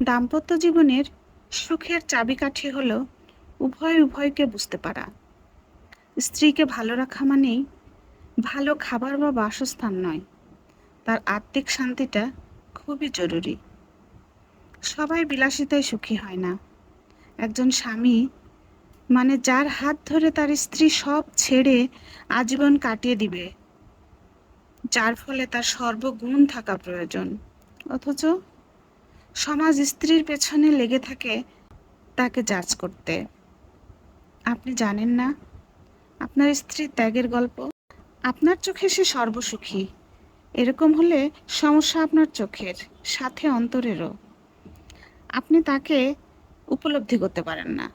দাম্পত্য জীবনের সুখের চাবিকাঠি হলো উভয় উভয়কে বুঝতে পারা। স্ত্রীকে ভালো রাখা মানেই ভালো খাবার বা বাসস্থান নয়, তার আত্মিক শান্তিটা খুবই জরুরি। সবাই বিলাসিতায় সুখী হয় না। একজন স্বামী মানে যার হাত ধরে তার স্ত্রী সব ছেড়ে আজীবন কাটিয়ে দিবে, যার ফলে তার সর্বগুণ থাকা প্রয়োজন। অথচ সমাজ স্ত্রীর পেছনে লেগে থাকে তাকে জাজ করতে। আপনি জানেন না, আপনার স্ত্রীর ত্যাগের গল্প, আপনার চোখে সে সর্বসুখী। এরকম হলে সমস্যা আপনার চোখের, সাথে অন্তরেরও। আপনি তাকে উপলব্ধি করতে পারেন না।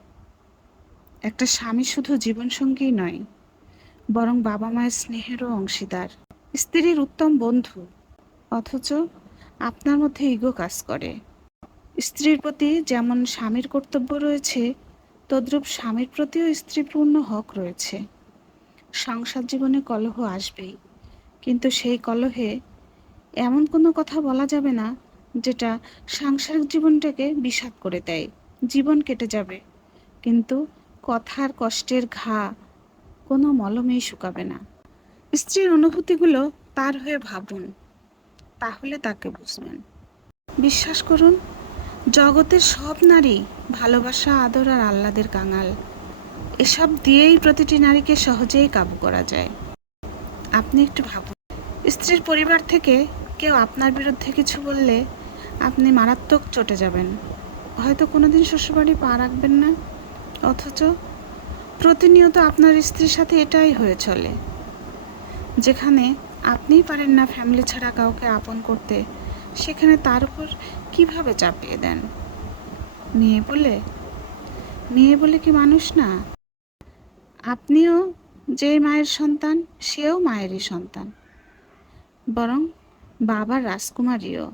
একটা স্বামী শুধু জীবনসঙ্গী নয়, বরং বাবা মায়ের স্নেহেরও অংশীদার। স্ত্রীর উত্তম বন্ধু, অথচ আপনার মধ্যে ইগো কাজ করে। স্ত্রীর প্রতি যেমন স্বামীর কর্তব্য রয়েছে, তদ্রূপ স্বামীর প্রতিও স্ত্রীপূর্ণ হক রয়েছে। সংসার জীবনে কলহ আসবেই, কিন্তু সেই কলহে এমন কোনো কথা বলা যাবে না, যেটা সাংসারিক জীবনটাকে বিষাদ করে দেয়, জীবন কেটে যাবে। কিন্তু কথার কষ্টের ঘা কোনো মলমেই শুকাবে না। স্ত্রীর অনুভূতিগুলো তার হয়ে ভাবুন, তাহলে তাকে বুঝবেন। বিশ্বাস করুন জগতের সব নারী ভালোবাসা, আদর আর আহ্লাদের কাঙাল। এসব দিয়েই প্রতিটি নারীকে সহজেই কাবু করা যায়। আপনি একটু ভাবুন, স্ত্রীর পরিবার থেকে কেউ আপনার বিরুদ্ধে কিছু বললে আপনি মারাত্মক চটে যাবেন। হয়তো কোনোদিন শ্বশুরবাড়ি পা রাখবেন না। অথচ প্রতিনিয়ত আপনার স্ত্রীর সাথে এটাই হয়ে চলে। যেখানে আপনিই পারেন না ফ্যামিলি ছাড়া কাউকে আপন করতে। সেখানে তার উপর কীভাবে চাপিয়ে দেন? মেয়ে বলে মেয়ে বলে কি মানুষ না? আপনিও যে মায়ের সন্তান, সেও মায়েরই সন্তান। বরং বাবার রাজকুমারীও।